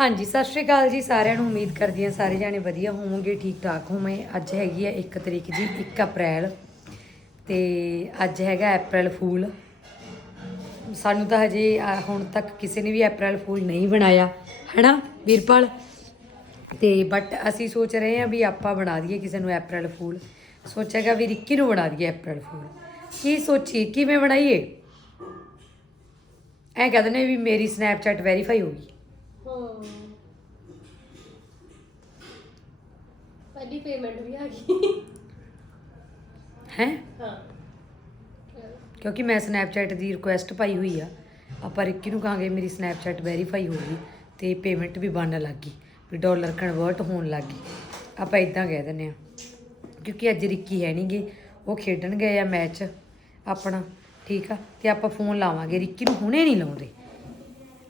ਹਾਂਜੀ ਸਤਿ ਸ਼੍ਰੀ ਅਕਾਲ ਜੀ ਸਾਰਿਆਂ ਨੂੰ। ਉਮੀਦ ਕਰਦੀ ਹਾਂ ਸਾਰੇ ਜਾਣੇ ਵਧੀਆ ਹੋਵੋਗੇ ਠੀਕ ਠਾਕ ਹੋਵੇਂ ਅੱਜ ਹੈਗੀ ਹੈ 1 ਤਰੀਕ ਜੀ 1 ਅਪ੍ਰੈਲ। ਤੇ ਅੱਜ ਹੈਗਾ ਅਪ੍ਰੈਲ ਫੂਲ। ਸਾਨੂੰ ਤਾਂ ਹਜੇ ਅਹ, ਹੁਣ ਤੱਕ ਕਿਸੇ ਨੇ ਵੀ ਅਪ੍ਰੈਲ ਫੂਲ ਨਹੀਂ ਬਣਾਇਆ ਹੈਨਾ ਵੀਰਪਾਲ? ਤੇ ਬਟ ਅਸੀਂ ਸੋਚ ਰਹੇ ਹਾਂ ਵੀ ਆਪਾਂ ਬਣਾ ਦਈਏ ਕਿਸੇ ਨੂੰ ਅਪ੍ਰੈਲ ਫੂਲ। ਸੋਚਿਆਗਾ ਵੀ ਰਿੱਕੀ ਨੂੰ ਬਣਾ ਦਈਏ ਅਪ੍ਰੈਲ ਫੂਲ। ਕੀ ਸੋਚੀਏ ਕਿਵੇਂ ਬਣਾਈਏ? ਐ ਕਹਿੰਦੇ ਨੇ ਵੀ ਮੇਰੀ ਸਨੈਪਚੈਟ ਵੈਰੀਫਾਈ ਹੋ ਗਈ। ਪਹਿਲੀ ਪੇਮੈਂਟ ਵੀ ਆ ਗਈ। ਹੈ? ਹਾਂ। ਕਿਉਂਕਿ ਮੈਂ ਸਨੈਪਚੈਟ ਦੀ ਰਿਕੁਐਸਟ ਪਾਈ ਹੋਈ ਆ। ਆਪਾਂ ਰਿੱਕੀ ਨੂੰ ਕਹਾਂਗੇ ਮੇਰੀ ਸਨੈਪਚੈਟ ਵੈਰੀਫਾਈ ਹੋ ਗਈ ਤੇ ਪੇਮੈਂਟ ਵੀ ਬਣਨ ਲੱਗ ਗਈ ਵੀ ਡਾਲਰ ਕਨਵਰਟ ਹੋਣ ਲੱਗ ਗਈ। ਆਪਾਂ ਇਦਾਂ ਕਹਿ ਦਿੰਦੇ ਆ ਕਿਉਂਕਿ ਅੱਜ ਰਿੱਕੀ ਹੈ ਨਹੀਂਗੇ ਉਹ ਖੇਡਣ ਗਏ ਆ ਮੈਚ ਆਪਣਾ ਠੀਕ ਆ? ਤੇ ਆਪਾਂ ਫੋਨ ਲਾਵਾਂਗੇ ਰਿੱਕੀ ਨੂੰ ਹੁਣੇ ਨਹੀਂ ਲਾਉਂਦੇ।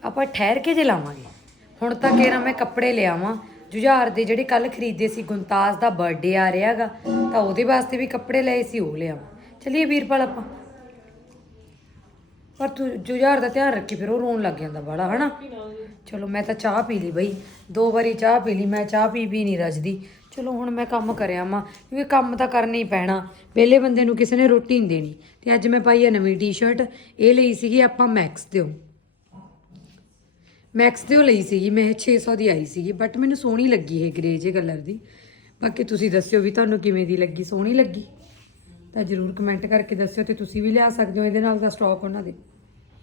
ਆਪਾਂ ਠਹਿਰ ਕੇ ਜੇ ਲਾਵਾਂਗੇ। ਹੁਣ ਤਾਂ ਕਿਹੜਾ ਮੈਂ ਕੱਪੜੇ ਲਿਆਵਾਂ। ਜੁਝਾਰ ਦੇ ਜਿਹੜੇ ਕੱਲ ਖਰੀਦੇ ਸੀ, ਗੁੰਤਾਜ ਦਾ ਬਰਥਡੇ ਆ ਰਿਹਾਗਾ ਤਾਂ ਉਹਦੇ ਵਾਸਤੇ ਵੀ ਕੱਪੜੇ ਲਏ ਸੀ, ਉਹ ਲਿਆਵਾਂ। ਚਲਿਏ ਵੀਰਪਾਲ ਆਪਾਂ। ਪਰ ਤੂੰ ਜੁਝਾਰ ਦਾ ਧਿਆਨ ਰੱਖੀ, ਫਿਰ ਉਹ ਰੋਣ ਲੱਗ ਜਾਂਦਾ ਬੜਾ ਹਨਾ? ਚਲੋ ਮੈਂ ਤਾਂ ਚਾਹ ਪੀ ਲਈ ਬਈ। ਦੋ ਵਾਰੀ ਚਾਹ ਪੀ ਲਈ, ਮੈਂ ਚਾਹ ਪੀ ਵੀ ਨਹੀਂ ਰਜਦੀ। ਚਲੋ ਹੁਣ ਮੈਂ ਕੰਮ ਕਰਿਆ ਮਾਂ ਕਿਉਂਕਿ ਕੰਮ ਤਾਂ ਕਰਨਾ ਹੀ ਪੈਣਾ। ਪਹਿਲੇ ਬੰਦੇ ਨੂੰ ਕਿਸੇ ਨੇ ਰੋਟੀ ਨਹੀਂ ਦੇਣੀ। ਤੇ ਅੱਜ ਮੈਂ ਪਾਈ ਆ ਨਵੀਂ ਟੀ-ਸ਼ਰਟ ਇਹ ਲਈ ਸੀਗੀ ਆਪਾਂ ਮੈਕਸ ਦਿਓ। ਮੈਕਸ ਦਿਓ ਲਈ ਸੀਗੀ, ਮੈਂ 600 ਦੀ ਆਈ ਸੀਗੀ ਬਟ ਮੈਨੂੰ ਸੋਹਣੀ ਲੱਗੀ ਇਹ ਗ੍ਰੇ ਜੇ ਕਲਰ ਦੀ। ਬਾਕੀ ਤੁਸੀਂ ਦੱਸਿਓ ਵੀ ਤੁਹਾਨੂੰ ਕਿਵੇਂ ਦੀ ਲੱਗੀ, ਸੋਹਣੀ ਲੱਗੀ? ਤਾਂ ਜਰੂਰ ਕਮੈਂਟ ਕਰਕੇ ਦੱਸਿਓ ਤੇ ਤੁਸੀਂ ਵੀ ਲਿਆ ਸਕਦੇ ਹੋ, ਇਹਦੇ ਨਾਲ ਦਾ ਸਟਾਕ ਉਹਨਾਂ ਦੇ।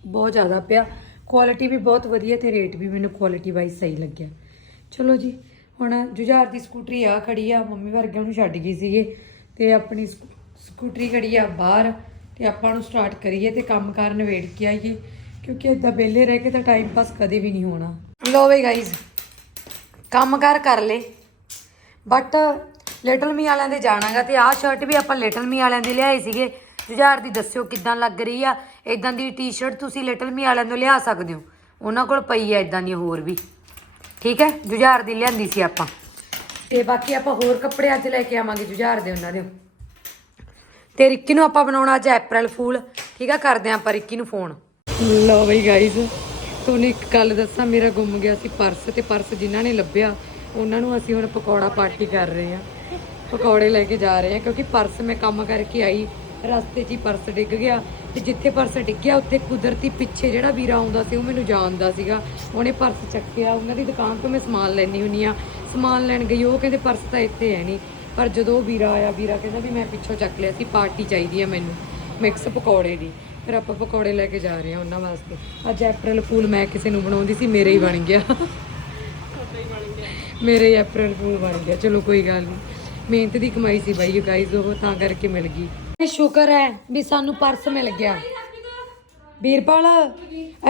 ਬਹੁਤ ਜ਼ਿਆਦਾ ਪਿਆ। ਕੁਆਲਿਟੀ ਵੀ ਬਹੁਤ ਵਧੀਆ ਤੇ ਰੇਟ ਵੀ ਮੈਨੂੰ ਕੁਆਲਿਟੀ ਵਾਈਜ਼ ਸਹੀ ਲੱਗਿਆ। ਚਲੋ ਜੀ, ਹੁਣ ਜੁਝਾਰ ਦੀ ਸਕੂਟਰੀ ਆ ਖੜੀ ਆ, ਮੰਮੀ ਵਰਗਿਆਂ ਨੂੰ ਛੱਡ ਗਈ ਸੀਗੇ ਤੇ ਆਪਣੀ ਸਕੂ- ਸਕੂਟਰੀ ਖੜੀ ਆ ਬਾਹਰ ਤੇ ਆਪਾਂ ਨੂੰ ਸਟਾਰਟ ਕਰੀਏ ਤੇ ਕੰਮ ਕਾਰ ਨਵੇੜ ਕੇ ਆਈਏ। ਕਿਉਂਕਿ ਇਦਾਂ ਵਿਹਲੇ ਰਹਿ ਕੇ ਤਾਂ ਟਾਈਮ ਪਾਸ ਕਦੇ ਵੀ ਨਹੀਂ ਹੋਣਾ। ਲੋ ਵੇ ਗਾਈਜ਼ ਕੰਮ ਕਾਰ ਕਰ ਲੇ। ਬਟ ਲਿਟਲ ਮੀ ਵਾਲਿਆਂ ਦੇ ਜਾਣਾਗਾ ਤੇ ਆਹ ਸ਼ਰਟ ਵੀ ਆਪਾਂ ਲਿਟਲ ਮੀ ਵਾਲਿਆਂ ਦੀ ਲਿਆਏ ਸੀਗੇ। ਜੁਝਾਰ ਦੀ ਦੱਸਿਓ ਕਿੱਦਾਂ ਲੱਗ ਰਹੀ ਆ। ਇਦਾਂ ਦੀ ਟੀ-ਸ਼ਰਟ ਤੁਸੀਂ ਲਿਟਲ ਮੀ ਵਾਲਿਆਂ ਤੋਂ ਲਿਆ ਸਕਦੇ ਹੋ। ਉਹਨਾਂ ਕੋਲ ਪਈ ਆ ਇਦਾਂ ਦੀ ਹੋਰ ਵੀ। ਠੀਕ ਹੈ? ਜੁਝਾਰ ਦੀ ਲਿਆਂਦੀ ਸੀ ਆਪਾਂ। ਤੇ ਬਾਕੀ ਆਪਾਂ ਹੋਰ ਕੱਪੜੇ ਅੱਜ ਲੈ ਕੇ ਆਵਾਂਗੇ ਜੁਝਾਰ ਦੇ ਉਹਨਾਂ ਦੇ। ਤੇ ਰਿੱਕੀ ਨੂੰ ਆਪਾਂ ਬਣਾਉਣਾ ਅੱਜ ਅਪ੍ਰੈਲ ਫੂਲ ਠੀਕ ਆ? ਕਰਦੇ ਆਂ ਆਪਾਂ ਰਿੱਕੀ ਨੂੰ ਫੋਨ ਲਓ ਬਈ ਗਾਈਜ਼ ਤੁਹਾਨੂੰ ਇੱਕ ਗੱਲ ਦੱਸਾਂ, ਮੇਰਾ ਗੁੰਮ ਗਿਆ ਸੀ ਪਰਸ ਤੇ ਪਰਸ ਜਿਨ੍ਹਾਂ ਨੇ ਲੱਭਿਆ, ਉਹਨਾਂ ਨੂੰ ਅਸੀਂ ਹੁਣ ਪਕੌੜਾ ਪਾਰਟੀ ਕਰ ਰਹੇ ਹਾਂ। ਪਕੌੜੇ ਲੈ ਕੇ ਜਾ ਰਹੇ ਹਾਂ, ਕਿਉਂਕਿ ਪਰਸ ਮੈਂ ਕੰਮ ਕਰਕੇ ਆਈ, ਰਸਤੇ 'ਚ ਹੀ ਪਰਸ ਡਿੱਗ ਗਿਆ ਤੇ ਜਿੱਥੇ ਪਰਸ ਡਿੱਗਿਆ, ਉੱਥੇ ਕੁਦਰਤੀ ਪਿੱਛੇ ਜਿਹੜਾ ਵੀਰਾ ਆਉਂਦਾ ਸੀ, ਉਹ ਮੈਨੂੰ ਜਾਣਦਾ ਸੀਗਾ। ਉਹਨੇ ਪਰਸ ਚੱਕਿਆ, ਉਹਨਾਂ ਦੀ ਦੁਕਾਨ ਤੋਂ ਮੈਂ ਸਮਾਨ ਲੈਣੀ ਹੁੰਨੀ ਆ ਸਮਾਨ ਲੈਣ ਗਈ, ਉਹ ਕਹਿੰਦੇ ਪਰਸ ਤਾਂ ਇੱਥੇ ਹੈ ਨਹੀਂ। ਪਰ ਜਦੋਂ ਵੀਰਾ ਆਇਆ, ਵੀਰਾ ਕਹਿੰਦਾ ਵੀ ਮੈਂ ਪਿੱਛੋਂ ਚੱਕ ਲਿਆ ਸੀ, ਪਾਰਟੀ ਚਾਹੀਦੀ ਆ ਮੈਨੂੰ ਮਿਕਸ ਪਕੌੜੇ ਦੀ। ਫਿਰ ਆਪਾਂ ਪਕੌੜੇ ਲੈ ਕੇ ਜਾ ਰਹੇ ਹਾਂ ਉਹਨਾਂ ਵਾਸਤੇ। ਅੱਜ ਅਪ੍ਰੈਲ ਫੂਲ ਮੈਂ ਕਿਸੇ ਨੂੰ ਬਣਾਉਂਦੀ ਸੀ, ਮੇਰੇ ਹੀ ਬਣ ਗਿਆ। ਮੇਰੇ ਹੀ ਅਪ੍ਰੈਲ ਫੂਲ ਬਣ ਗਿਆ। ਚਲੋ ਕੋਈ ਗੱਲ ਨਹੀਂ ਮਿਹਨਤ ਦੀ ਕਮਾਈ ਸੀ ਬਾਈ ਗਾਈਜ਼ ਉਹ ਤਾਂ ਕਰਕੇ ਮਿਲ ਗਈ। ਇਹ ਸ਼ੁਕਰ ਹੈ ਵੀ ਸਾਨੂੰ ਪਰਸ ਮਿਲ ਗਿਆ। ਵੀਰਪਾਲ,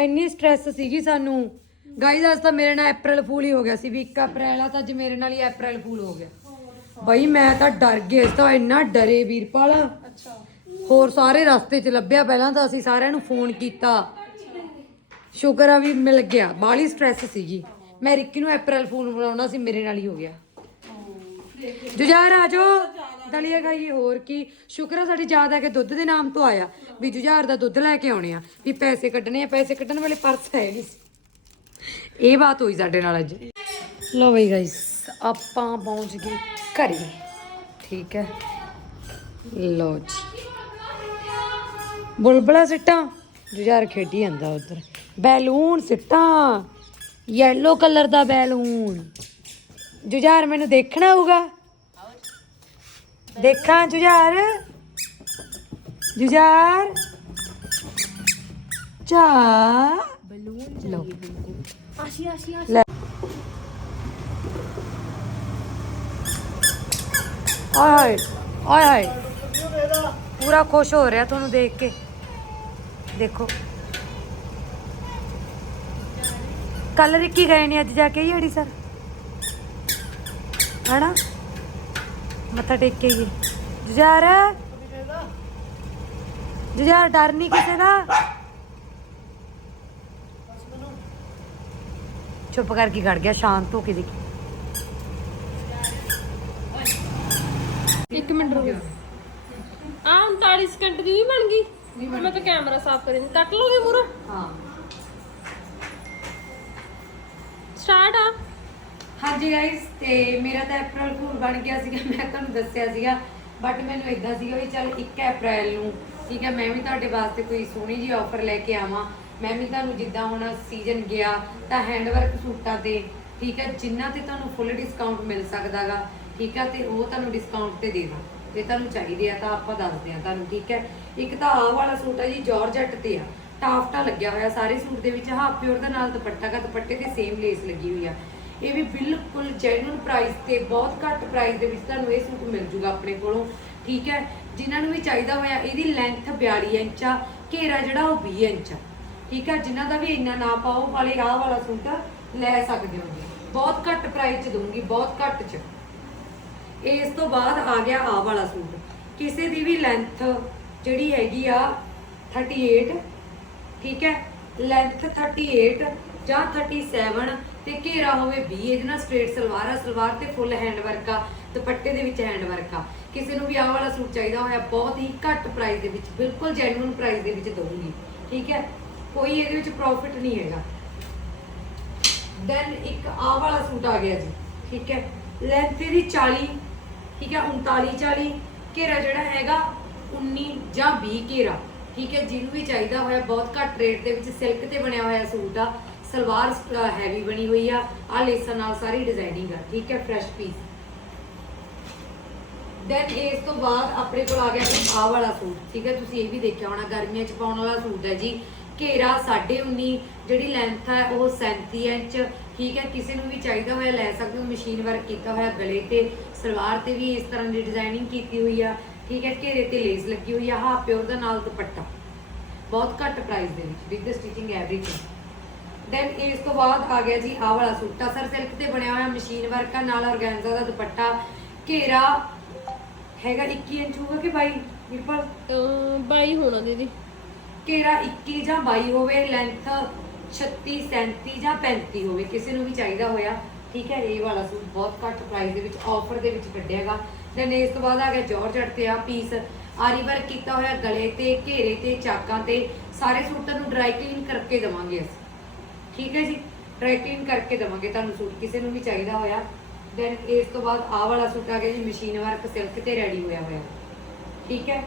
ਇੰਨੀ ਸਟ੍ਰੈਸ ਸੀਗੀ ਸਾਨੂੰ। ਗਾਈਜ਼ ਅੱਜ ਤਾਂ ਮੇਰੇ ਨਾਲ ਅਪ੍ਰੈਲ ਫੂਲ ਹੀ ਹੋ ਗਿਆ ਸੀ। ਵੀ 1 ਅਪ੍ਰੈਲ ਆ ਤਾਂ ਅੱਜ ਮੇਰੇ ਨਾਲ ਹੀ ਅਪ੍ਰੈਲ ਫੂਲ ਹੋ ਗਿਆ। ਬਾਈ, ਮੈਂ ਤਾਂ ਡਰ ਗਈ। ਤਾਂ ਇੰਨਾ ਡਰੇ ਵੀਰਪਾਲ। ਅੱਛਾ। ਹੋਰ ਸਾਰੇ ਰਸਤੇ 'ਚ ਲੱਭਿਆ। ਪਹਿਲਾਂ ਤਾਂ ਅਸੀਂ ਸਾਰਿਆਂ ਨੂੰ ਫੋਨ ਕੀਤਾ। ਸ਼ੁਕਰ ਆ ਵੀ ਮਿਲ ਗਿਆ। ਬਾਲੀ ਸਟ੍ਰੈਸ ਸੀਗੀ। ਮੈਂ ਰਿੱਕੀ ਨੂੰ ਅਪ੍ਰੈਲ ਫੋਨ ਬਣਾਉਣਾ ਸੀ, ਮੇਰੇ ਨਾਲ ਹੀ ਹੋ ਗਿਆ। ਜੁਝਾਰ ਆ ਜਾਓ। ਦਲੀਆ ਖਾਈਏ, ਹੋਰ ਕੀ। ਸ਼ੁਕਰ ਆ ਸਾਡੀ ਯਾਦ ਆ ਕੇ ਦੁੱਧ ਦੇ ਨਾਮ ਤੋਂ ਆਇਆ ਵੀ ਜੁਝਾਰ ਦਾ ਦੁੱਧ ਲੈ ਕੇ ਆਉਣੇ ਆ। ਵੀ ਪੈਸੇ ਕੱਢਣੇ ਆ। ਪੈਸੇ ਕੱਢਣ ਵਾਲੇ ਪਰਸ ਹੈ ਨਹੀਂ ਇਹ ਬਾਤ ਹੋਈ ਸਾਡੇ ਨਾਲ ਅੱਜ। ਲੋ ਬਈ ਗਾਇਸ ਆਪਾਂ ਪਹੁੰਚ ਗਏ ਘਰੇ। ਠੀਕ ਹੈ। ਲੋ ਜੀ। ਬੁਲਬੁਲਾ ਸਿੱਟਾਂ। ਜੁਝਾਰ ਖੇਡੀ ਜਾਂਦਾ ਉਧਰ। ਬੈਲੂਨ ਸਿੱਟਾਂ। ਯੈਲੋ ਕਲਰ ਦਾ ਬੈਲੂਨ। ਜੁਝਾਰ ਮੈਨੂੰ ਦੇਖਣਾ ਹੋਊਗਾ? ਦੇਖਾਂ ਜੁਝਾਰ? ਜੁਝਾਰ? ਚਾ ਬਲੂਨ ਲੋ। ਆਸ਼ੀ ਆਸ਼ੀ ਲੈ ਆਏ ਆਏ ਆਏ ਪੂਰਾ ਖੁਸ਼ ਹੋ ਰਿਹਾ ਤੁਹਾਨੂੰ ਦੇਖ ਕੇ। ਦੇਖੋ। ਕੱਲ ਰਿੱਕੀ ਗਏ ਨੇ ਅੱਜ ਜਾ ਕੇ ਹੀ ਅੜੀ ਸਰ ਹਨਾ? ਮੱਥਾ ਟੇਕ ਕੇ ਗਏ ਜੁਝਾਰ। ਜੁਝਾਰ, ਡਰ ਨਹੀਂ ਕਿਸੇ ਦਾ? ਚੁੱਪ ਕਰਕੇ ਖੜ ਗਿਆ, ਸ਼ਾਂਤ ਹੋ ਕੇ ਦੇਖੀ। ਇੱਕ ਮਿੰਟ ਰੁਕੋ ਆ 39 ਸਕਿੰਟ ਦੀ ਨਹੀਂ ਬਣ ਗਈ। ਮੈਂ ਤਾਂ ਕੈਮਰਾ ਸਾਫ਼ ਕਰੀ ਕੱਟ ਲੋਗੇ ਪੂਰਾ ਹਾਂ। ਸਟਾਰਟ ਆ। ਹਾਂਜੀ ਗਾਇਸ ਤੇ ਮੇਰਾ ਤਾਂ ਅਪ੍ਰੈਲ ਫੂਲ ਬਣ ਗਿਆ ਸੀਗਾ। ਮੈਂ ਤੁਹਾਨੂੰ ਦੱਸਿਆ ਸੀਗਾ। ਬਟ ਮੈਨੂੰ ਇਦਾਂ ਸੀਗਾ ਵੀ ਚੱਲ 1 ਅਪ੍ਰੈਲ ਨੂੰ ਠੀਕ ਹੈ ਮੈਂ ਵੀ ਤੁਹਾਡੇ ਵਾਸਤੇ ਕੋਈ ਸੋਹਣੀ ਜੀ ਆਫਰ ਲੈ ਕੇ ਆਵਾਂ। ਮੈਂ ਵੀ ਤੁਹਾਨੂੰ ਜਿੱਦਾਂ ਹੁਣ ਸੀਜ਼ਨ ਗਿਆ ਤਾਂ ਹੈਂਡਵਰਕ ਸੂਟਾਂ ਤੇ ਠੀਕ ਹੈ ਜਿਨ੍ਹਾਂ ਤੇ ਤੁਹਾਨੂੰ ਫੁੱਲ ਡਿਸਕਾਊਂਟ ਮਿਲ ਸਕਦਾਗਾ ਠੀਕ ਹੈ ਤੇ ਉਹ ਤੁਹਾਨੂੰ ਡਿਸਕਾਊਂਟ ਤੇ ਦੇ ਦਾਂ ਜੇ ਤੁਹਾਨੂੰ ਚਾਹੀਦੇ ਆ ਤਾਂ ਆਪਾਂ ਦੱਸਦੇ ਆ ਤੁਹਾਨੂੰ, ਠੀਕ ਹੈ? ਇੱਕ ਤਾਂ ਆਹ ਵਾਲਾ ਸੂਟ ਆ ਜੀ ਜਾਰਜਟ ਤੇ ਆ। ਟਾਫਟਾ ਲੱਗਿਆ ਹੋਇਆ ਸਾਰੇ ਸੂਟ ਦੇ ਵਿੱਚ, ਹਾਫ ਪਿਓਰ ਦਾ ਨਾਲ ਦੁਪੱਟਾ ਦਾ ਦੁਪੱਟੇ ਤੇ ਸੇਮ ਲੇਸ ਲੱਗੀ ਹੋਈ ਆ। ਇਹ ਵੀ ਬਿਲਕੁਲ ਜੈਨੂਇਨ ਪ੍ਰਾਈਸ ਤੇ, ਬਹੁਤ ਘੱਟ ਪ੍ਰਾਈਸ ਦੇ ਵਿੱਚ ਤੁਹਾਨੂੰ ਇਹ ਸੂਟ ਮਿਲ ਜੂਗਾ ਆਪਣੇ ਕੋਲੋਂ, ਠੀਕ ਹੈ? ਜਿਨ੍ਹਾਂ ਨੂੰ ਵੀ ਚਾਹੀਦਾ ਹੋਇਆ, ਇਹਦੀ ਲੈਂਥ 42 ਇੰਚ ਆ, ਘੇਰਾ ਜਿਹੜਾ ਉਹ 20 ਇੰਚ ਆ। ਠੀਕ ਆ ਜਿਨ੍ਹਾਂ ਦਾ ਵੀ ਇੰਨਾ ਨਾ ਪਾਓ, ਵਾਲੇ ਆਹ ਵਾਲਾ ਸੂਟ ਲੈ ਸਕਦੇ ਹੋ ਜੀ। ਬਹੁਤ ਘੱਟ ਪ੍ਰਾਈਸ ਚ ਦੂੰਗੀ ਬਹੁਤ ਘੱਟ ਚ। ਇਸ ਤੋਂ ਬਾਅਦ ਆ ਗਿਆ ਆ ਵਾਲਾ ਸੂਟ। ਕਿਸੇ ਦੀ ਵੀ ਲੈਂਥ ਜਿਹੜੀ ਹੈਗੀ ਆ 38 ਠੀਕ ਹੈ? ਲੈਂਥ 38 ਜਾਂ 37 ਤੇ ਘੇਰਾ ਹੋਵੇ 20 ਇਹਦੇ ਨਾਲ ਸਟ੍ਰੇਟ ਸਲਵਾਰ ਆ, ਸਲਵਾਰ ਤੇ ਫੁੱਲ ਹੈਂਡ ਵਰਕ ਆ, ਦੁਪੱਟੇ ਦੇ ਵਿੱਚ ਹੈਂਡ ਵਰਕ ਆ। ਕਿਸੇ ਨੂੰ ਵੀ ਆਹ ਵਾਲਾ ਸੂਟ ਚਾਹੀਦਾ ਹੋਇਆ, ਬਹੁਤ ਹੀ ਘੱਟ ਪ੍ਰਾਈਸ ਦੇ ਵਿੱਚ, ਬਿਲਕੁਲ ਜੈਨੂਇਨ ਪ੍ਰਾਈਸ ਦੇ ਵਿੱਚ ਦਊਂਗੀ, ਠੀਕ ਹੈ? ਕੋਈ ਇਹਦੇ ਵਿੱਚ ਪ੍ਰੋਫਿਟ ਨਹੀਂ ਹੈਗਾ। ਦੈਨ ਇੱਕ ਆਹ ਵਾਲਾ ਸੂਟ ਆ ਗਿਆ ਜੀ, ਠੀਕ ਹੈ? ਲੈਂਥ ਇਹਦੀ 40 ਠੀਕ ਹੈ 39 40 ਘੇਰਾ ਜਿਹੜਾ ਹੈਗਾ 19 ਜਾਂ 20 ਘੇਰਾ, ਠੀਕ ਹੈ, ਜਿਹਨੂੰ ਵੀ ਚਾਹੀਦਾ ਹੋਇਆ, ਬਹੁਤ ਘੱਟ ਰੇਟ ਦੇ ਵਿੱਚ ਸਿਲਕ ਤੇ ਬਣਿਆ ਹੋਇਆ ਸੂਟ ਆ, ਸਲਵਾਰ ਹੈਵੀ ਬਣੀ ਹੋਈ ਆ ਆ ਲੇਸਾਂ ਨਾਲ ਸਾਰੀ ਡਿਜ਼ਾਈਨਿੰਗ ਆ, ਠੀਕ ਹੈ ਫਰੈਸ਼ ਪੀਸ ਦੈਨ ਇਸ ਤੋਂ ਬਾਅਦ ਆਪਣੇ ਕੋਲ ਆ ਗਿਆ ਆਹ ਵਾਲਾ ਸੂਟ, ਠੀਕ ਹੈ, ਤੁਸੀਂ ਇਹ ਵੀ ਦੇਖਿਆ ਹੋਣਾ, ਗਰਮੀਆਂ 'ਚ ਪਾਉਣ ਵਾਲਾ ਸੂਟ ਹੈ ਜੀ। ਘੇਰਾ 19.5 ਜਿਹੜੀ ਲੈਂਥ ਹੈ, ਉਹ 37 ਇੰਚ, ਠੀਕ ਹੈ, ਕਿਸੇ ਨੂੰ ਵੀ ਚਾਹੀਦਾ ਹੋਇਆ ਲੈ ਸਕਦੇ ਹੋ ਮਸ਼ੀਨ ਵਰਕ ਕੀਤਾ ਹੋਇਆ ਗਲੇ ਤੇ ਸਲਵਾਰ ਤੇ ਵੀ ਇਸ ਤਰ੍ਹਾਂ ਦੀ ਡਿਜ਼ਾਈਨਿੰਗ ਕੀਤੀ ਹੋਈ ਆ। ਠੀਕ ਹੈ ਘੇਰੇ ਤੇ ਲੇਸ ਲੱਗੀ ਹੋਈ ਆ ਹਾਫ ਪਿਓਰ ਦਾ ਨਾਲ ਦੁਪੱਟਾ। ਬਹੁਤ ਘੱਟ ਪ੍ਰਾਈਸ ਦੇ ਵਿੱਚ ਵਿਦ ਸਟਿਚਿੰਗ ਐਵਰੀਥਿੰਗ ਦੈਨ ਇਸ ਤੋਂ ਬਾਅਦ ਆ ਗਿਆ ਜੀ ਆਹ ਵਾਲਾ ਸੂਟ। ਟਸਰ ਸਿਲਕ ਤੇ ਬਣਿਆ ਹੋਇਆ ਮਸ਼ੀਨ ਵਰਕ ਆ ਨਾਲ ਔਰਗੈਂਜ਼ਾ ਦਾ ਦੁਪੱਟਾ। ਘੇਰਾ ਹੈਗਾ 21 ਇੰਚ ਹੋਊਗਾ ਕਿ 22 ਬਿਲਕੁਲ? ਅਹ ਬਾਈ ਹੋਣਾ ਦੀਦੀ। ਘੇਰਾ 21 ਜਾਂ 22 ਹੋਵੇ ਲੈਂਥ 36 37 ਜਾਂ 35 ਹੋਵੇ ਕਿਸੇ ਨੂੰ ਵੀ ਚਾਹੀਦਾ ਹੋਇਆ। ਠੀਕ ਹੈ, ਇਹ ਵਾਲਾ ਸੂਟ ਬਹੁਤ ਘੱਟ ਪ੍ਰਾਈਸ ਦੇ ਵਿੱਚ ਆਫਰ ਦੇ ਵਿੱਚ ਕੱਢਿਆਗਾ। ਦੈਨ ਇਸ ਤੋਂ ਬਾਅਦ ਆ ਗਿਆ ਜਾਰਜਟ ਤੇ ਆ ਪੀਸ ਆਰੀ ਵਰਕ ਕੀਤਾ ਹੋਇਆ ਗਲੇ ਤੇ, ਘੇਰੇ ਤੇ, ਚਾਕਾਂ ਤੇ। ਸਾਰੇ ਸੂਟ ਤੁਹਾਨੂੰ ਡਰਾਈ ਕਲੀਨ ਕਰਕੇ ਦਵਾਂਗੇ ਅਸੀਂ। ਠੀਕ ਹੈ ਜੀ? ਡਰਾਈ ਕਲੀਨ ਕਰਕੇ ਦਵਾਂਗੇ ਤੁਹਾਨੂੰ ਸੂਟ, ਕਿਸੇ ਨੂੰ ਵੀ ਚਾਹੀਦਾ ਹੋਇਆ। ਦੈਨ ਇਸ ਤੋਂ ਬਾਅਦ ਆਹ ਵਾਲਾ ਸੂਟ ਆ ਗਿਆ ਜੀ ਮਸ਼ੀਨ ਵਰਕ ਸਿਲਕ ਤੇ ਰੈਡੀ ਹੋਇਆ ਹੋਇਆ। ਠੀਕ ਹੈ?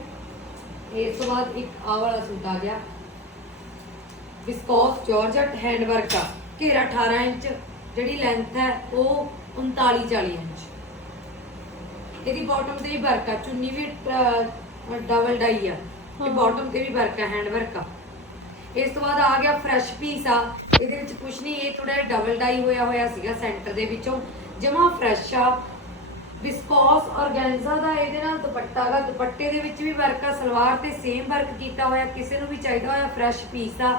ਇਸ ਤੋਂ ਬਾਅਦ ਇੱਕ ਆਹ ਵਾਲਾ ਸੂਟ ਆ ਗਿਆ। ਵਿਸਕੋਸ ਜਾਰਜਟ ਹੈਂਡ ਵਰਕ ਆ ਘੇਰਾ 18 ਇੰਚ। ਜਿਹੜੀ ਲੈਂਥ ਹੈ ਉਹ 39 40 ਇੰਚ। ਇਹਦੀ ਬਾਟਮ ਤੇ ਵੀ ਵਰਕ ਆ ਚੁੰਨੀ ਵੀ ਡਬਲ ਡਾਈ ਆ। ਤੇ। ਬਾਟਮ ਤੇ ਵੀ ਵਰਕ ਆ ਹੈਂਡ ਵਰਕ ਆ। ਇਸ ਤੋਂ ਬਾਅਦ ਆ ਗਿਆ ਫਰੈਸ਼ ਪੀਸ ਆ। ਇਹਦੇ ਵਿੱਚ ਕੁਝ ਨਹੀਂ ਇਹ ਥੋੜਾ ਡਬਲ ਡਾਈ ਹੋਇਆ ਹੋਇਆ ਸੀਗਾ ਸੈਂਟਰ ਦੇ ਵਿੱਚੋਂ। ਜਮਾ ਫਰੈਸ਼ ਆ। ਵਿਸਕੋਸ ਔਰਗੈਂਜ਼ਾ ਦਾ ਇਹਦੇ ਨਾਲ ਦੁਪੱਟਾ ਦਾ ਦੁਪੱਟੇ ਦੇ ਵਿੱਚ ਵੀ ਵਰਕ ਆ ਸਲਵਾਰ ਤੇ ਸੇਮ ਵਰਕ ਕੀਤਾ ਹੋਇਆ ਕਿਸੇ ਨੂੰ ਵੀ ਚਾਹੀਦਾ ਹੋਇਆ ਫਰੈਸ਼ ਪੀਸ ਆ।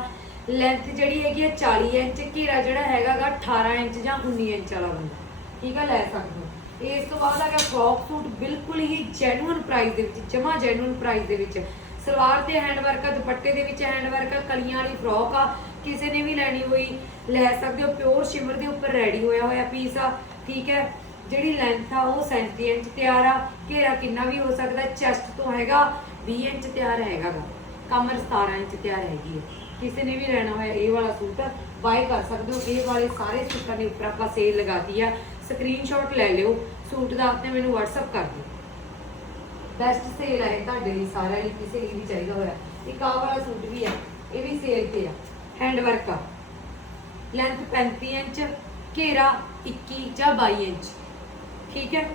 ਲੈਂਥ ਜਿਹੜੀ ਹੈਗੀ ਆ 40 ਇੰਚ, ਘੇਰਾ ਜਿਹੜਾ ਹੈਗਾਗਾ 18 ਇੰਚ ਜਾਂ 19 ਇੰਚ ਵਾਲਾ ਬੰਦਾ। ਠੀਕ ਆ, ਲੈ ਸਕਦੇ ਹੋ। ਇਸ ਤੋਂ ਬਾਅਦ ਹੈਗਾ ਫਰੋਕ ਸੂਟ ਬਿਲਕੁਲ ਹੀ ਜੈਨੂਅਨ ਪ੍ਰਾਈਸ ਦੇ ਵਿੱਚ, ਜਮਾ ਜੈਨੂਅਨ ਪ੍ਰਾਈਸ ਦੇ ਵਿੱਚ। ਸਲਵਾਰ ਤੇ ਹੈਂਡ ਵਰਕ ਆ, ਦੁਪੱਟੇ ਦੇ ਵਿੱਚ ਹੈਂਡ ਵਰਕ ਆ, ਕਲੀਆਂ ਵਾਲੀ ਫਰੋਕ ਆ, ਕਿਸੇ ਨੇ ਵੀ ਲੈਣੀ ਹੋਈ, ਲੈ ਸਕਦੇ ਹੋ। ਪਿਓਰ ਸ਼ਿਮਰ ਦੇ ਉੱਪਰ ਰੈਡੀ ਹੋਇਆ ਹੋਇਆ ਪੀਸ ਆ, ਠੀਕ ਹੈ। ਜਿਹੜੀ ਲੈਂਥ ਆ, ਉਹ 37 ਇੰਚ ਤਿਆਰ ਆ। ਘੇਰਾ ਕਿੰਨਾ ਵੀ ਹੋ ਸਕਦਾ ਚੈਸਟ ਤੋਂ ਹੈਗਾ 20 ਇੰਚ ਤਿਆਰ ਹੈਗਾ ਗਾ। ਕਮਰ 17 ਇੰਚ ਤਿਆਰ ਹੈਗੀ ਹੈ ਕਿਸੇ ਨੇ ਵੀ ਲੈਣਾ ਹੋਇਆ ਇਹ ਵਾਲਾ ਸੂਟ ਬਾਏ ਕਰ ਸਕਦੇ ਹੋ। ਇਹ ਵਾਲੇ ਸਾਰੇ ਸੂਟਾਂ ਦੇ ਉੱਪਰ ਆਪਾਂ ਸੇਲ ਲਗਾਤੀ ਆ। ਸਕਰੀਨਸ਼ਾਟ ਲੈ ਲਿਓ। ਸੂਟ ਦਾ ਆਪਣੇ ਮੈਨੂੰ WhatsApp ਕਰ ਦਿਓ। ਬੈਸਟ ਸੇਲ ਹੈ ਤੁਹਾਡੇ ਲਈ ਸਾਰਿਆਂ ਲਈ, ਕਿਸੇ ਲਈ ਵੀ ਚਾਹੀਦਾ ਹੋਇਆ। ਇੱਕ ਆ ਵਾਲਾ ਸੂਟ ਵੀ ਆ, ਇਹ ਵੀ ਸੇਲ ਤੇ ਆ। ਹੈਂਡ ਵਰਕ ਆ। ਲੈਂਥ 35 ਇੰਚ, ਘੇਰਾ 21 ਜਾਂ 22 ਇੰਚ। ਠੀਕ ਹੈ?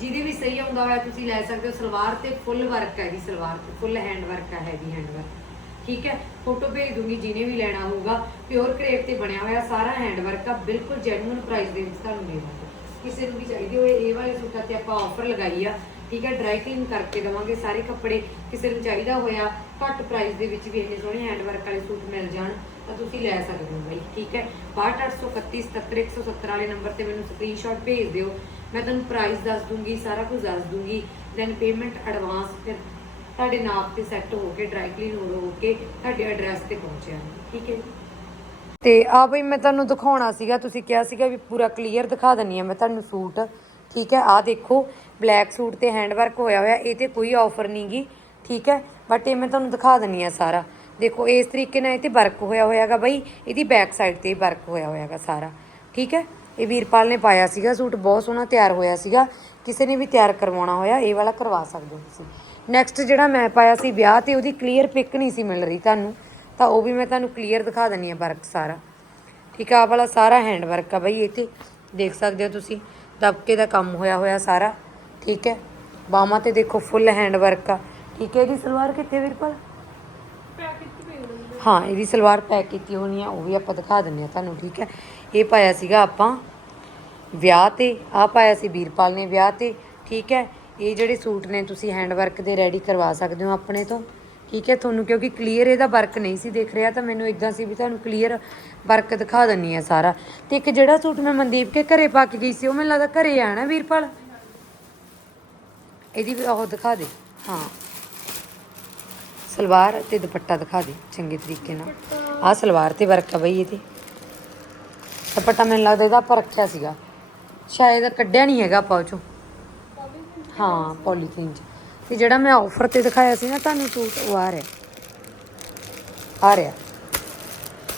ਜਿਹਦੇ ਵੀ ਸਹੀ ਆਉਂਦਾ ਹੋਇਆ ਤੁਸੀਂ ਲੈ ਸਕਦੇ ਹੋ। ਸਲਵਾਰ ਤੇ ਫੁੱਲ ਵਰਕ ਹੈਗੀ ਸਲਵਾਰ ਤੇ ਫੁੱਲ ਹੈਂਡ ਵਰਕ ਹੈ ਹੈਵੀ ਹੈਂਡ ਵਰਕ ਠੀਕ ਹੈ, ਫੋਟੋ ਭੇਜ ਦੂੰਗੀ, ਜਿਹਨੇ ਵੀ ਲੈਣਾ ਹੋਊਗਾ। ਪਿਓਰ ਕਰੇਪ ਤੇ ਬਣਿਆ ਹੋਇਆ ਸਾਰਾ ਹੈਂਡਵਰਕ ਆ, ਬਿਲਕੁਲ ਜੈਨੂਇਨ ਪ੍ਰਾਈਸ ਦੇ ਵਿੱਚ ਤੁਹਾਨੂੰ ਦੇ ਦਾਂਗੇ ਕਿਸੇ ਨੂੰ ਵੀ ਚਾਹੀਦੀ ਹੋਏ ਇਹ ਵਾਲੇ ਸੂਟਾਂ ਤੇ ਆਪਾਂ ਆਫਰ ਲਗਾਈ ਆ, ਠੀਕ ਹੈ ਡਰਾਈ ਕਲੀਨ ਕਰਕੇ ਦਵਾਂਗੇ ਸਾਰੇ ਕੱਪੜੇ। ਕਿਸੇ ਨੂੰ ਚਾਹੀਦਾ ਹੋਇਆ ਘੱਟ ਪ੍ਰਾਈਸ ਦੇ ਵਿੱਚ ਵੀ ਇੰਨੇ ਸੋਹਣੇ ਹੈਂਡਵਰਕ ਵਾਲੇ ਸੂਟ ਮਿਲ ਜਾਣ, ਤਾਂ ਤੁਸੀਂ ਲੈ ਸਕਦੇ ਹੋ ਬਾਈ, ਠੀਕ ਹੈ। 62831 ਵਾਲੇ ਨੰਬਰ ਤੇ ਮੈਨੂੰ ਸਕਰੀਨਸ਼ਾਟ ਭੇਜ ਦਿਓ। ਮੈਂ ਤੁਹਾਨੂੰ ਪ੍ਰਾਈਸ ਦੱਸ ਦੂੰਗੀ, ਸਾਰਾ ਕੁਝ ਦੱਸ ਦੂੰਗੀ। ਦੈਨ ਪੇਮੈਂਟ ਐਡਵਾਂਸ ਫਿਰ ਤੁਹਾਡੇ ਨਾਪ ਤੇ ਸੈੱਟ ਹੋ ਕੇ ਡਰਾਈ ਕਲੀਨ ਹੋ ਕੇ ਤੁਹਾਡੇ ਐਡਰੈਸ ਤੇ ਪਹੁੰਚ ਠੀਕ ਹੈ ਜੀ? ਤੇ ਆ ਬਈ ਮੈਂ ਤੁਹਾਨੂੰ ਦਿਖਾਉਣਾ ਸੀਗਾ, ਤੁਸੀਂ ਕਿਹਾ ਸੀਗਾ ਵੀ ਪੂਰਾ ਕਲੀਅਰ ਦਿਖਾ ਦਨੀ ਆ ਮੈਂ ਤੁਹਾਨੂੰ ਸੂਟ। ਠੀਕ ਹੈ ਆ ਦੇਖੋ ਬਲੈਕ ਸੂਟ ਤੇ ਹੈਂਡ ਵਰਕ ਹੋਇਆ ਹੋਇਆ, ਇਹ ਤੇ ਕੋਈ ਆਫਰ ਨਹੀਂਗੀ ਠੀਕ ਹੈ ਬਟ ਇਹ ਮੈਂ ਤੁਹਾਨੂੰ ਦਿਖਾ ਦਨੀ ਆ ਸਾਰਾ। ਦੇਖੋ, ਇਸ ਤਰੀਕੇ ਨਾਲ ਇਹ ਤੇ ਵਰਕ ਹੋਇਆ ਹੋਇਆਗਾ ਬਈ, ਇਹਦੀ ਬੈਕ ਸਾਈਡ ਤੇ ਵਰਕ ਹੋਇਆ ਹੋਇਆਗਾ ਸਾਰਾ। ਠੀਕ ਹੈ, ਇਹ ਵੀਰਪਾਲ ਨੇ ਪਾਇਆ ਸੀਗਾ ਸੂਟ, ਬਹੁਤ ਸੋਹਣਾ ਤਿਆਰ ਹੋਇਆ ਸੀਗਾ। ਕਿਸੇ ਨੇ ਵੀ ਤਿਆਰ ਕਰਵਾਉਣਾ ਹੋਇਆ, ਇਹ ਵਾਲਾ ਕਰਵਾ ਸਕਦੇ ਹੋ ਤੁਸੀਂ। ਨੈਕਸਟ ਜਿਹੜਾ ਮੈਂ ਪਾਇਆ ਸੀ ਵਿਆਹ ਤੇ ਉਹਦੀ ਕਲੀਅਰ ਪਿਕ ਨਹੀਂ ਸੀ ਮਿਲ ਰਹੀ ਤੁਹਾਨੂੰ, ਤਾਂ ਉਹ ਵੀ ਮੈਂ ਤੁਹਾਨੂੰ ਕਲੀਅਰ ਦਿਖਾ ਦਿੰਨੀ ਆ ਵਰਕ ਸਾਰਾ। ਠੀਕ ਆ, ਆਹ ਵਾਲਾ ਸਾਰਾ ਹੈਂਡ ਵਰਕ ਆ ਬਈ ਇਹ ਤੇ, ਦੇਖ ਸਕਦੇ ਹੋ ਤੁਸੀਂ, ਦਬਕੇ ਦਾ ਕੰਮ ਹੋਇਆ ਹੋਇਆ ਸਾਰਾ, ਠੀਕ ਹੈ? ਬਾਹਾਂ ਤੇ ਦੇਖੋ ਫੁੱਲ ਹੈਂਡ ਵਰਕ ਆ। ਠੀਕ ਹੈ, ਇਹਦੀ ਸਲਵਾਰ ਕਿੱਥੇ ਵੀਰਪਾਲ? ਹਾਂ, ਇਹਦੀ ਸਲਵਾਰ ਪੈਕ ਕੀਤੀ ਹੋਣੀ ਆ, ਉਹ ਵੀ ਆਪਾਂ ਦਿਖਾ ਦਿੰਨੇ ਆ ਤੁਹਾਨੂੰ, ਠੀਕ ਹੈ? ਇਹ ਪਾਇਆ ਸੀਗਾ ਆਪਾਂ ਵਿਆਹ ਤੇ ਆ ਪਾਇਆ ਸੀ ਵੀਰਪਾਲ ਨੇ ਵਿਆਹ ਤੇ, ਠੀਕ ਹੈ? ਇਹ ਜਿਹੜੇ ਸੂਟ ਨੇ, ਤੁਸੀਂ ਹੈਂਡ ਵਰਕ ਦੇ ਰੈਡੀ ਕਰਵਾ ਸਕਦੇ ਹੋ ਆਪਣੇ ਤੋਂ। ਠੀਕ ਹੈ, ਤੁਹਾਨੂੰ ਕਿਉਂਕਿ ਕਲੀਅਰ ਇਹਦਾ ਵਰਕ ਨਹੀਂ ਸੀ ਦਿਖ ਰਿਹਾ, ਤਾਂ ਮੈਨੂੰ ਇਦਾਂ ਸੀ ਵੀ ਤੁਹਾਨੂੰ ਕਲੀਅਰ ਵਰਕ ਦਿਖਾ ਦਿੰਨੀ ਆ ਸਾਰਾ। ਤੇ ਇੱਕ ਜਿਹੜਾ ਸੂਟ ਮੈਂ ਮਨਦੀਪ ਕੇ ਘਰੇ ਪਾ ਕੇ ਗਈ ਸੀ, ਉਹ ਮੈਨੂੰ ਲੱਗਦਾ ਘਰੇ ਆਣਾ ਵੀਰਪਾਲ? ਇਹਦੀ ਵੀ ਉਹ ਦਿਖਾ ਦੇ, ਹਾਂ। ਸਲਵਾਰ ਤੇ ਦੁਪੱਟਾ ਦਿਖਾ ਦੇ, ਚੰਗੇ ਤਰੀਕੇ ਨਾਲ। ਆਹ ਸਲਵਾਰ ਤੇ ਵਰਕ ਆ ਬਈ ਇਹਦੇ। ਦੁਪੱਟਾ ਮੈਨੂੰ ਲੱਗਦਾ ਇਹਦਾ ਆਪਾਂ ਰੱਖਿਆ ਸੀਗਾ। ਸ਼ਾਇਦ ਕੱਢਿਆ ਨਹੀਂ ਹੈਗਾ ਆਪਾਂ ਉਹ ਚੋਂ। ਹਾਂ ਪੋਲੀਥੀਨ ਚ। ਤੇ ਜਿਹੜਾ ਮੈਂ ਆਫਰ ਤੇ ਦਿਖਾਇਆ ਸੀ ਨਾ ਤੁਹਾਨੂੰ ਸੂਟ ਉਹ ਆ ਰਿਹਾ। ਆ ਰਿਹਾ।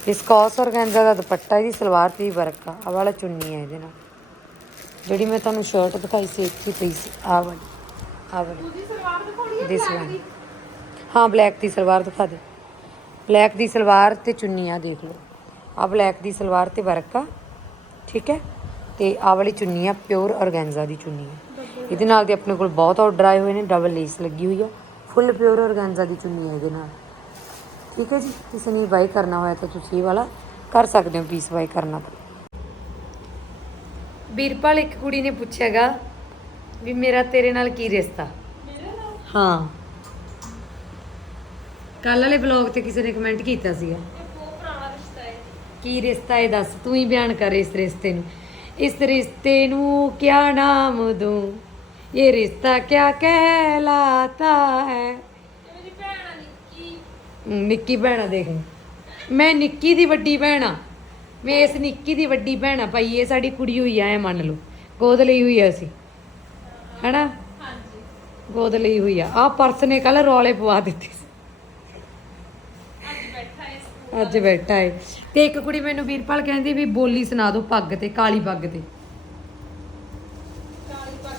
ਵਿਸਕੋਸ ਔਰਗੈਂਜ਼ਾ ਦਾ ਦੁਪੱਟਾ ਇਹਦੀ ਸਲਵਾਰ ਤੇ ਹੀ ਵਰਕ ਆ। ਆਹ ਵਾਲਾ ਚੁੰਨੀ ਹੈ ਇਹਦੇ ਨਾਲ। ਜਿਹੜੀ ਮੈਂ ਤੁਹਾਨੂੰ ਸ਼ਰਟ ਦਿਖਾਈ ਸੀ ਇੱਥੇ ਪਈ ਸੀ। ਆਹ ਵਾਲੀ ਆਹ ਵਾਲੀ। ਉਹਦੀ ਸਲਵਾਰ ਦਿਖਾਉਣੀ ਹੈ ਦਿਸ ਵਨ ਹਾਂ ਬਲੈਕ ਦੀ ਸਲਵਾਰ ਦਿਖਾ ਦੇ ਬਲੈਕ ਦੀ ਸਲਵਾਰ ਤੇ ਚੁੰਨੀ ਆ ਦੇਖ ਲਓ। ਆ ਬਲੈਕ ਦੀ ਸਲਵਾਰ ਤੇ ਵਰਕ ਆ। ਠੀਕ ਹੈ? ਤੇ ਆ ਵਾਲੀ ਚੁੰਨੀ ਆ ਪਿਓਰ ਔਰਗੈਂਜ਼ਾ ਦੀ ਚੁੰਨੀ ਆ। ਇਹਦੇ ਨਾਲ ਦੇ ਆਪਣੇ ਕੋਲ ਬਹੁਤ ਆਰਡਰ ਆਏ ਹੋਏ ਨੇ ਡਬਲ ਲੇਸ ਲੱਗੀ ਹੋਈ ਆ। ਫੁੱਲ ਪਿਓਰ ਔਰਗੈਂਜ਼ਾ ਦੀ ਚੁੰਨੀ ਆ ਇਹਦੇ ਨਾਲ। ਠੀਕ ਹੈ ਜੀ ਕਿਸੇ ਨੇ ਬਾਈ ਕਰਨਾ ਹੋਇਆ ਤਾਂ ਤੁਸੀਂ ਇਹ ਵਾਲਾ ਕਰ ਸਕਦੇ ਹੋ ਪੀਸ ਬਾਈ ਕਰਨਾ ਤਾਂ। ਵੀਰਪਾਲ ਇੱਕ ਕੁੜੀ ਨੇ ਪੁੱਛਿਆਗਾ ਵੀ ਮੇਰਾ ਤੇਰੇ ਨਾਲ ਕੀ ਰਿਸ਼ਤਾ? ਹਾਂ। ਕੱਲ ਵਾਲੇ ਬਲੌਗ ਤੇ ਕਿਸੇ ਨੇ ਕਮੈਂਟ ਕੀਤਾ ਸੀਗਾ। ਹੈ ਕੀ ਰਿਸ਼ਤਾ ਹੈ ਦੱਸ ਤੂੰ ਹੀ ਬਿਆਨ ਕਰ ਇਸ ਰਿਸ਼ਤੇ ਨੂੰ। ਇਸ ਰਿਸ਼ਤੇ ਨੂੰ ਕਿਆ ਨਾਮ ਦੂੰ? ਇਹ ਰਿਸ਼ਤਾ ਕਿਆ ਕਹਿਲਾਤਾ ਹੈ? ਇਹ ਨਿੱਕੀ ਹਮ, ਭੈਣਾ ਦੇਖ। ਮੈਂ ਨਿੱਕੀ ਦੀ ਵੱਡੀ ਭੈਣ ਮੈਂ ਇਸ ਨਿੱਕੀ ਦੀ ਵੱਡੀ ਭੈਣ ਆ ਭਾਈ ਇਹ ਸਾਡੀ ਕੁੜੀ ਹੋਈ ਆ ਐ ਮੰਨ ਲਓ। ਗੋਦ ਲਈ ਹੋਈ ਆ ਅਸੀਂ। ਹੈਨਾ? ਹਾਂਜੀ ਗੋਦ ਲਈ ਹੋਈ ਆ। ਆ ਪਰਸ ਨੇ ਕੱਲ ਰੌਲੇ ਪਵਾ ਦਿੱਤੇ ਅੱਜ ਬੈਠਾ ਏ। ਤੇ ਇੱਕ ਕੁੜੀ ਮੈਨੂੰ ਵੀਰਪਾਲ ਕਹਿੰਦੀ ਵੀ ਬੋਲੀ ਸੁਣਾ ਦਿਓ ਪੱਗ ਤੇ ਕਾਲੀ ਪੱਗ ਤੇ।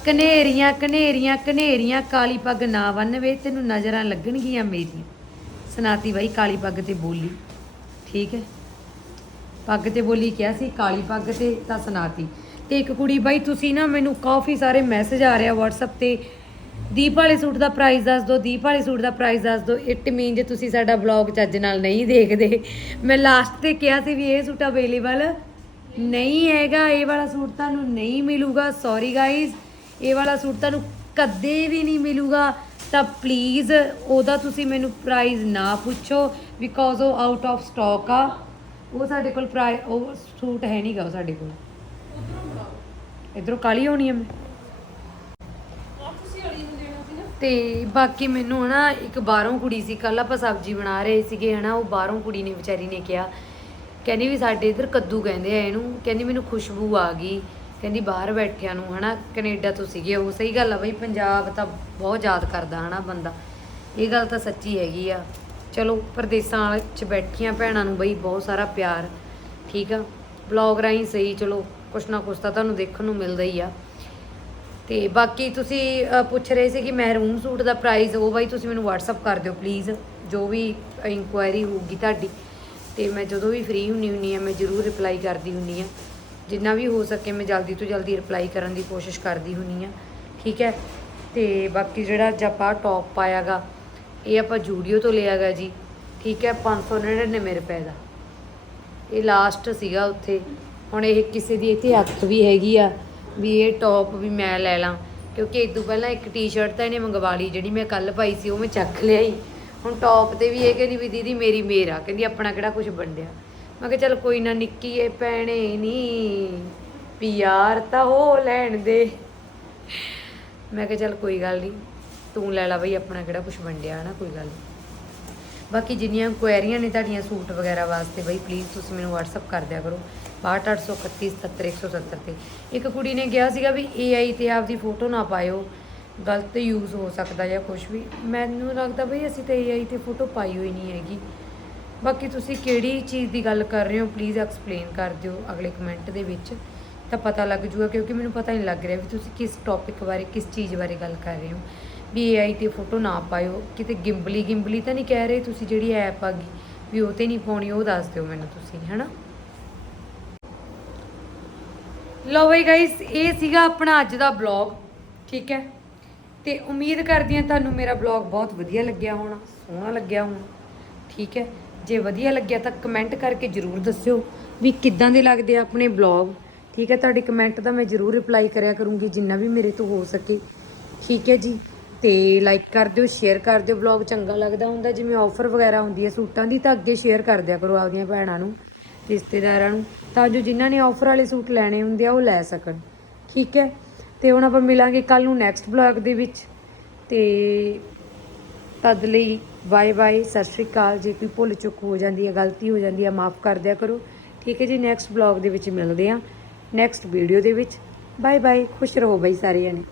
ਕਨੇਰੀਆਂ ਕਨੇਰੀਆਂ ਕਨੇਰੀਆਂ, ਕਾਲੀ ਪੱਗ ਨਾ ਬੰਨਵੇ ਤੈਨੂੰ ਨਜ਼ਰਾਂ ਲੱਗਣਗੀਆਂ ਮੇਰੀਆਂ। ਸੁਣਾਤੀ ਬਾਈ, ਕਾਲੀ ਪੱਗ ਤੇ ਬੋਲੀ। ਠੀਕ ਹੈ। ਪੱਗ ਤੇ ਬੋਲੀ ਕਿਹਾ ਸੀ, ਕਾਲੀ ਪੱਗ ਤੇ ਤਾਂ ਸੁਣਾਤੀ। ਤੇ ਇੱਕ ਕੁੜੀ ਬਾਈ, ਤੁਸੀਂ ਨਾ ਮੈਨੂੰ ਕਾਫੀ ਸਾਰੇ ਮੈਸੇਜ ਆ ਰਿਹਾ WhatsApp ਤੇ। ਦੀਪ ਵਾਲੇ ਸੂਟ ਦਾ ਪ੍ਰਾਈਸ ਦੱਸ ਦਿਓ, ਦੀਪ ਵਾਲੇ ਸੂਟ ਦਾ ਪ੍ਰਾਈਸ ਦੱਸ ਦਿਓ। ਇਟ ਮੀਨ ਜੇ ਤੁਸੀਂ ਸਾਡਾ ਬਲੌਗ ਚੱਜ ਨਾਲ ਨਹੀਂ ਦੇਖਦੇ। ਮੈਂ ਲਾਸਟ ਤੇ ਕਿਹਾ ਸੀ ਵੀ ਇਹ ਸੂਟ ਅਵੇਲੇਬਲ ਨਹੀਂ ਹੈਗਾ, ਇਹ ਵਾਲਾ ਸੂਟ ਤੁਹਾਨੂੰ ਨਹੀਂ ਮਿਲੂਗਾ। ਸੌਰੀ ਗਾਇਜ਼ ਇਹ ਵਾਲਾ ਸੂਟ ਤੁਹਾਨੂੰ ਕਦੇ ਵੀ ਨਹੀਂ ਮਿਲੂਗਾ। ਤਾਂ ਪਲੀਜ਼ ਉਹਦਾ ਤੁਸੀਂ ਮੈਨੂੰ ਪ੍ਰਾਈਸ ਨਾ ਪੁੱਛੋ ਬਿਕੋਜ਼ ਉਹ ਆਊਟ ਆਫ ਸਟਾਕ ਆ। ਉਹ ਸਾਡੇ ਕੋਲ ਪ੍ਰਾਈ ਉਹ ਸੂਟ ਹੈ ਨਹੀਂਗਾ ਉਹ ਸਾਡੇ ਕੋਲ। ਇਧਰੋਂ ਕਾਲੀ ਹੋਣੀ ਆ ਮੈਂ। ਤੇ ਬਾਕੀ ਮੈਨੂੰ ਹਨਾ ਇੱਕ ਬਾਹਰੋਂ ਕੁੜੀ ਸੀ ਕੱਲ ਆਪਾਂ ਸਬਜ਼ੀ ਬਣਾ ਰਹੇ ਸੀਗੇ ਹਨਾ ਉਹ ਬਾਹਰੋਂ ਕੁੜੀ ਨੇ ਵਿਚਾਰੀ ਨੇ ਕਿਹਾ। ਕਹਿੰਦੀ ਵੀ ਸਾਡੇ ਇੱਧਰ ਕੱਦੂ ਕਹਿੰਦੇ ਆ ਇਹਨੂੰ ਕਹਿੰਦੀ ਮੈਨੂੰ ਖੁਸ਼ਬੂ ਆ ਗਈ। ਕਹਿੰਦੀ ਬਾਹਰ ਬੈਠਿਆਂ ਨੂੰ, ਹਨਾ, ਕੈਨੇਡਾ ਤੋਂ ਸੀਗੇ ਉਹ। ਸਹੀ ਗੱਲ ਆ ਬਈ, ਪੰਜਾਬ ਤਾਂ ਬਹੁਤ ਯਾਦ ਕਰਦਾ, ਹਨਾ, ਬੰਦਾ। ਇਹ ਗੱਲ ਤਾਂ ਸੱਚੀ ਹੈਗੀ ਆ। ਚਲੋ, ਪਰਦੇਸਾਂ 'ਚ ਬੈਠੀਆਂ ਭੈਣਾਂ ਨੂੰ ਬਈ ਬਹੁਤ ਸਾਰਾ ਪਿਆਰ, ਠੀਕ ਆ? ਬਲੌਗ ਰਾਹੀਂ ਸਹੀ, ਚਲੋ, ਕੁਛ ਨਾ ਕੁਛ ਤਾਂ ਤੁਹਾਨੂੰ ਦੇਖਣ ਨੂੰ ਮਿਲਦਾ ਹੀ ਆ। ਤੇ ਬਾਕੀ ਤੁਸੀਂ ਪੁੱਛ ਰਹੇ ਸੀ ਕਿ ਮਹਿਰੂਮ ਸੂਟ ਦਾ ਪ੍ਰਾਈਸ ਉਹ ਬਾਈ ਤੁਸੀਂ ਮੈਨੂੰ WhatsApp ਕਰ ਦਿਓ ਪਲੀਜ਼ ਜੋ ਵੀ ਇਨਕੁਆਇਰੀ ਹੋਊਗੀ ਤੁਹਾਡੀ। ਤੇ ਮੈਂ ਜਦੋਂ ਵੀ ਫ੍ਰੀ ਹੁੰਨੀ ਹੁੰਨੀ ਆ, ਮੈਂ ਜ਼ਰੂਰ ਰਿਪਲਾਈ ਕਰਦੀ ਹੁੰਨੀ ਆ। ਜਿੰਨਾ ਵੀ ਹੋ ਸਕੇ ਮੈਂ ਜਲਦੀ ਤੋਂ ਜਲਦੀ ਰਿਪਲਾਈ ਕਰਨ ਦੀ ਕੋਸ਼ਿਸ਼ ਕਰਦੀ ਹੁੰਨੀ ਆ, ਠੀਕ ਹੈ? ਤੇ ਬਾਕੀ ਜਿਹੜਾ ਜਪਾ ਟੌਪ ਪਾਇਆਗਾ, ਇਹ ਆਪਾਂ ਜੂਡੀਓ ਤੋਂ ਲਿਆਗਾ ਜੀ, ਠੀਕ ਹੈ? 599 ਰੁਪਏ ਦਾ। ਇਹ ਲਾਸਟ ਸੀਗਾ ਉੱਥੇ। ਹੁਣ ਇਹ ਕਿਸੇ ਦੀ ਇੱਥੇ ਹੱਕ ਵੀ ਹੈਗੀ ਆ, ਵੀ ਇਹ ਟੌਪ ਵੀ ਮੈਂ ਲੈ ਲਾਂ। ਕਿਉਂਕਿ ਇਦੋਂ ਪਹਿਲਾਂ ਇੱਕ ਟੀ-ਸ਼ਰਟ ਤਾਂ ਇਹਨੇ ਮੰਗਵਾ ਲਈ, ਜਿਹੜੀ ਮੈਂ ਕੱਲ ਪਾਈ ਸੀ, ਉਹ ਮੈਂ ਚੱਕ ਲਿਆਈ। ਹੁਣ ਟੌਪ ਤੇ ਵੀ ਇਹ ਕਹਿੰਦੀ ਵੀ ਦੀਦੀ ਮੇਰੀ ਮੇਰਾ ਕਹਿੰਦੀ ਆਪਣਾ ਕਿਹੜਾ ਕੁਝ ਵੰਡਿਆ। ਮੈਂ ਕਿਹਾ ਚੱਲ ਕੋਈ ਨਾ ਨਿੱਕੀ ਇਹ ਪੈਣੇ ਨਹੀਂ ਪਿਆਰ ਤਾਂ ਹੋ ਲੈਣ ਦੇ। ਮੈਂ ਕਿਹਾ ਚੱਲ ਕੋਈ ਗੱਲ ਨਹੀਂ ਤੂੰ ਲੈ ਲੈ ਬਈ ਆਪਣਾ ਕਿਹੜਾ ਕੁਝ ਵੰਡਿਆ ਨਾ, ਕੋਈ ਗੱਲ ਨਹੀਂ ਬਾਕੀ ਜਿੰਨੀਆਂ ਕੁਐਰੀਆਂ ਨੇ ਤੁਹਾਡੀਆਂ ਸੂਟ ਵਗੈਰਾ ਵਾਸਤੇ ਬਈ ਪਲੀਜ਼ ਤੁਸੀਂ ਮੈਨੂੰ WhatsApp ਕਰ ਦਿਆ ਕਰੋ। 628317170 ਤੇ। ਇੱਕ ਕੁੜੀ ਨੇ ਕਿਹਾ ਸੀਗਾ ਵੀ AI ਤੇ ਆਪਦੀ ਫੋਟੋ ਨਾ ਪਾਇਓ, ਗਲਤ ਯੂਜ਼ ਹੋ ਸਕਦਾ ਜਾਂ ਕੁਝ ਵੀ। ਮੈਨੂੰ ਲੱਗਦਾ ਬਈ ਅਸੀਂ ਤਾਂ AI ਤੇ ਫੋਟੋ ਪਾਈ ਹੋਈ ਨਹੀਂ ਹੈਗੀ। ਬਾਕੀ ਤੁਸੀਂ ਕਿਹੜੀ ਚੀਜ਼ ਦੀ ਗੱਲ ਕਰ ਰਹੇ ਹੋ ਪਲੀਜ਼ ਐਕਸਪਲੇਨ ਕਰ ਦਿਓ ਅਗਲੇ ਕਮੈਂਟ ਦੇ ਵਿੱਚ। ਤਾਂ ਪਤਾ ਲੱਗ ਜੂਗਾ ਕਿਉਂਕਿ ਮੈਨੂੰ ਪਤਾ ਨਹੀਂ ਲੱਗ ਰਿਹਾ ਵੀ ਤੁਸੀਂ ਕਿਸ ਟੌਪਿਕ ਬਾਰੇ, ਕਿਸ ਚੀਜ਼ ਬਾਰੇ ਗੱਲ ਕਰ ਰਹੇ ਹੋ। ਵੀ AI ਤੇ ਫੋਟੋ ਨਾ ਪਾਇਓ, ਕਿਤੇ ਗਿੰਬਲੀ ਗਿੰਬਲੀ ਤਾਂ ਨਹੀਂ ਕਹਿ ਰਹੇ ਤੁਸੀਂ ਜਿਹੜੀ ਐਪ ਆ ਗਈ, ਵੀ ਉਹ ਤੇ ਨਹੀਂ ਪਾਉਣੀ, ਉਹ ਦੱਸ ਦਿਓ ਮੈਨੂੰ ਤੁਸੀਂ, ਹਨਾ? ਲਓ ਬਈ ਗਾਇਸ ਇਹ ਸੀਗਾ ਆਪਣਾ ਅੱਜ ਦਾ ਬਲੌਗ ਠੀਕ ਹੈ? ਤੇ ਉਮੀਦ ਕਰਦੀ ਹਾਂ ਤੁਹਾਨੂੰ ਮੇਰਾ ਬਲੌਗ ਬਹੁਤ ਵਧੀਆ ਲੱਗਿਆ ਹੋਣਾ, ਸੋਹਣਾ ਲੱਗਿਆ ਹੋਣਾ, ਠੀਕ ਹੈ? ਜੇ ਵਧੀਆ ਲੱਗਿਆ ਤਾਂ ਕਮੈਂਟ ਕਰਕੇ ਜਰੂਰ ਦੱਸਿਓ ਵੀ ਕਿੱਦਾਂ ਦੇ ਲੱਗਦੇ ਆ ਆਪਣੇ ਬਲੌਗ ਠੀਕ ਹੈ, ਤੁਹਾਡੇ ਕਮੈਂਟ ਦਾ ਮੈਂ ਜਰੂਰ ਰਿਪਲਾਈ ਕਰਿਆ ਕਰੂੰਗੀ, ਜਿੰਨਾ ਵੀ ਮੇਰੇ ਤੋਂ ਹੋ ਸਕੇ। ਠੀਕ ਹੈ ਜੀ, ਤੇ ਲਾਈਕ ਕਰ ਦਿਓ ਸ਼ੇਅਰ ਕਰ ਦਿਓ। ਬਲੌਗ ਚੰਗਾ ਲੱਗਦਾ ਹੁੰਦਾ, ਜਿਵੇਂ ਆਫਰ ਵਗੈਰਾ ਹੁੰਦੀ ਹੈ ਸੂਟਾਂ ਦੀ, ਤਾਂ ਅੱਗੇ ਸ਼ੇਅਰ ਕਰ ਦਿਆ ਕਰੋ ਆਪਦੀਆਂ ਭੈਣਾਂ ਨੂੰ, ਰਿਸ਼ਤੇਦਾਰਾਂ ਨੂੰ, ਤਾਂ ਜੋ ਜਿਨ੍ਹਾਂ ਨੇ ਆਫਰ ਵਾਲੇ ਸੂਟ ਲੈਣੇ ਹੁੰਦੇ ਆ, ਉਹ ਲੈ ਸਕਣ। ਠੀਕ ਹੈ, ਤੇ ਹੁਣ ਆਪਾਂ ਮਿਲਾਂਗੇ ਕੱਲ ਨੂੰ ਨੈਕਸਟ ਬਲੌਗ ਦੇ ਵਿੱਚ। ਤੇ ਤਦ ਲਈ ਬਾਏ ਬਾਏ ਸਤਿ ਸ਼੍ਰੀ ਅਕਾਲ ਜੇ ਕੋਈ ਭੁੱਲ ਚੁੱਕ ਹੋ ਜਾਂਦੀ ਹੈ, ਗਲਤੀ ਹੋ ਜਾਂਦੀ ਹੈ, ਮਾਫ ਕਰ ਦਿਆ ਕਰੋ। ਠੀਕ ਹੈ ਜੀ ਨੈਕਸਟ ਬਲੌਗ ਦੇ ਵਿੱਚ ਮਿਲਦੇ ਹਾਂ। ਨੈਕਸਟ ਵੀਡੀਓ ਦੇ ਵਿੱਚ। ਬਾਏ ਬਾਏ ਖੁਸ਼ ਰਹੋ ਬਈ ਸਾਰੇ ਜਣੇ